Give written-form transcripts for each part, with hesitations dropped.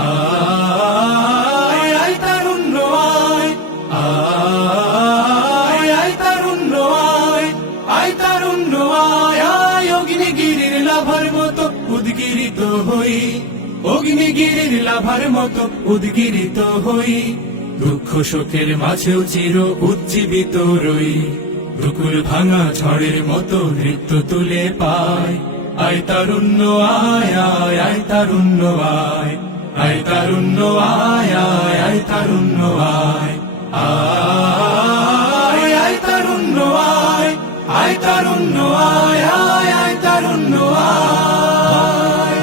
আয় আয় তারুণ্য আয়, আয় আয় তারুণ্য আয়, আয় তারুণ্য আয়, আয় অগ্নিগিরির লাভার মতো উদ্গিরিত হই, অগ্নিগিরির লাভার মতো উদ্গিরিত হই, দুঃখ শোকের মাঝেও চির উজ্জীবিত রই, দুকুল ভাঙা ঝড়ের মতো নৃত্য তুলে পায়। আয় তারুণ্য আয়, আয় আয় তারুণ্য আয়, আয় তারুণ্য আয়, আয় আয় তারুণ্য আয়, আয় আয় তারুণ্য আয়, আয় তারুণ্য আয়, আয় আয় তারুণ্য আয়।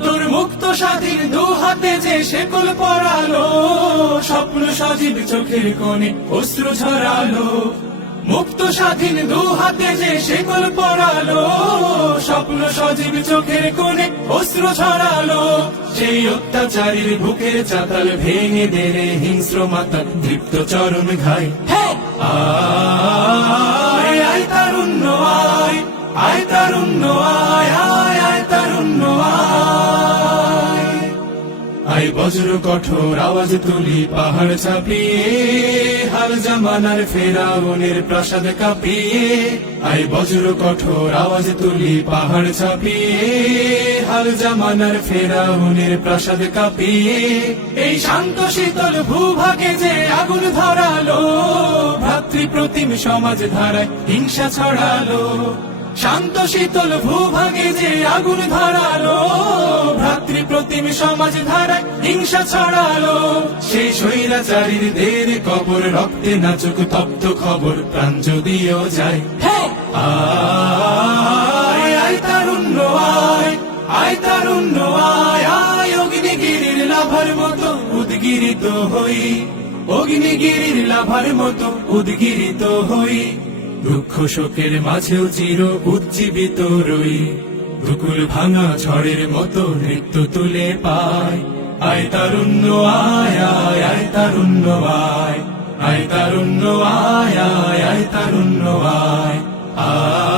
তোর মুক্ত স্বাধীন দু হাতে যে শেকল পরালো, স্বপ্ন সজীব চোখের কোণে অশ্রু ঝরালো, মুক্ত স্বাধীন দু হাতে যে শেকল পরালো, স্বপ্ন সজীব চোখের কোণে অশ্রু ঝরালো, সেই অত্যাচারীর বুকের চাতাল ভেঙে দেরে হিংস্র মাতা দীপ্ত চরণ ঘাই। আয় আয় তারুণ্য আয়, আয় তারুণ্য আয়, আয় আয় তারুণ্য আয়। আয় বজ্র কঠোর আওয়াজ তুলি পাহাড় চাপিয়ে, হাল জামানার ফেরাউনের প্রাসাদ কাঁপিয়ে, আয় বজ্র কঠোর আওয়াজ তুলি পাহাড় চাপিয়ে, হাল জামানার ফেরাউনের প্রাসাদ কাঁপিয়ে, এই শান্ত শীতল ভূভাগে যে আগুন ধরালো, ভ্রাতৃ প্রতিম সমাজ ধারায় হিংসা ছড়ালো, শান্ত শীতল ভূভাগে যে আগুন ধরালো, ভ্রাতৃ প্রতিম সমাজ ধারায় হিংসা ছড়ালো, সেই স্বৈরাচারীর দের কবর রক্তে নাচুক তপ্ত খবর প্রাণ যদিও যায়। আয় আয় তারুণ্য আয়, আয় তারুণ্য আয়, আয় অগ্নিগিরির লাভার মতো উদ্গিরিত হই, অগ্নিগিরির লাভার মতো উদ্গিরিত হই, দুঃখ শোকের মাঝেও চির উজ্জীবিত রই, দুকুল ভাঙা ঝড়ের মতো নৃত্য তুলে পায়। আয় তারুণ্য আয়, আয় আয় তারুণ্য আয়, আয় তারুণ্য আয়, আয় আয় তারুণ্য আয়, আয়